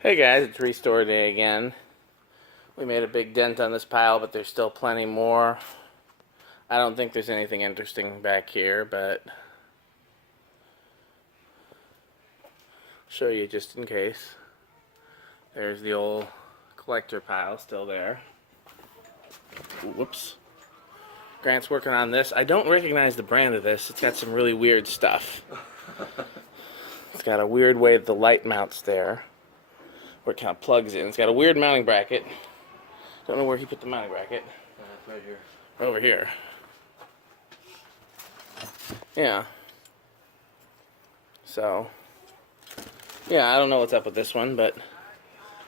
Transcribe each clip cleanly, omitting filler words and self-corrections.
Hey guys, it's Restore Day again. We made a big dent on this pile, but there's still plenty more. I don't think there's anything interesting back here, but I'll show you just in case. There's the old collector pile still there. Ooh, whoops. Grant's working on this. I don't recognize the brand of this. It's got some really weird stuff. It's got a weird way that the light mounts there, where it kind of plugs in. It's got a weird mounting bracket. Don't know where he put the mounting bracket. Right here. Over here. Yeah. So, yeah, I don't know what's up with this one, but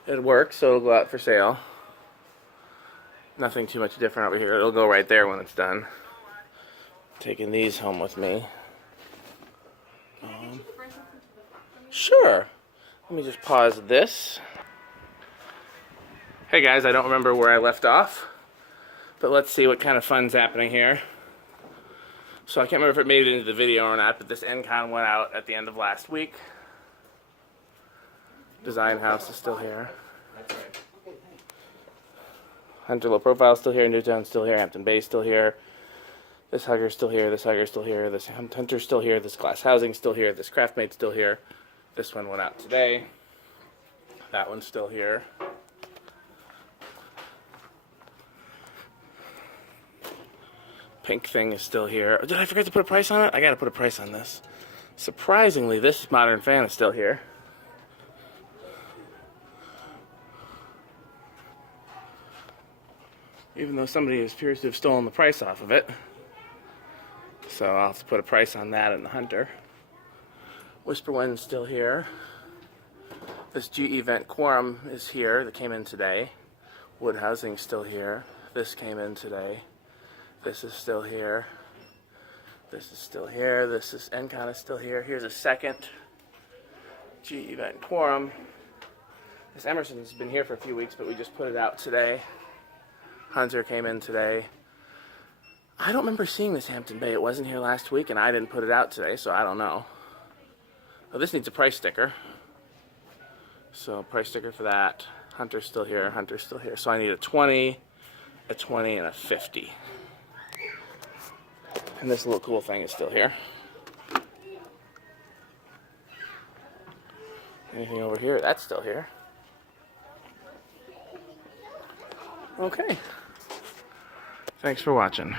it works, so it'll go out for sale. Nothing too much different over here. It'll go right there when it's done. Taking these home with me. Sure. Let me just pause this. Hey guys, I don't remember where I left off, but let's see what kind of fun's happening here. So I can't remember if it made it into the video or not, but this N-Con went out at the end of last week. Design House is still here. Hunter Low Profile still here, Newtown still here, Hampton Bay still here. This Hugger's still here, this Hugger's still here, this Hunter's still here, this Glass Housing's still here, this Craftmate's still here. This one went out today. That one's still here. Pink thing is still here. Did I forget to put a price on it? I gotta put a price on this. Surprisingly, this modern fan is still here. Even though somebody appears to have stolen the price off of it. So I'll have to put a price on that in the Hunter. Whisper Wind's still here. This GE Vent Quorum is here, that came in today. Wood Housing's still here. This came in today. This is still here. This is still here. This is N-Con is still here. Here's a second GE Vent Quorum. This Emerson's been here for a few weeks, but we just put it out today. Hunter came in today. I don't remember seeing this Hampton Bay. It wasn't here last week, and I didn't put it out today, so I don't know. Oh, this needs a price sticker. So, price sticker for that. Hunter's still here. Hunter's still here. So I need a 20, a 20, and a 50. And this little cool thing is still here. Anything over here? That's still here. Okay. Thanks for watching.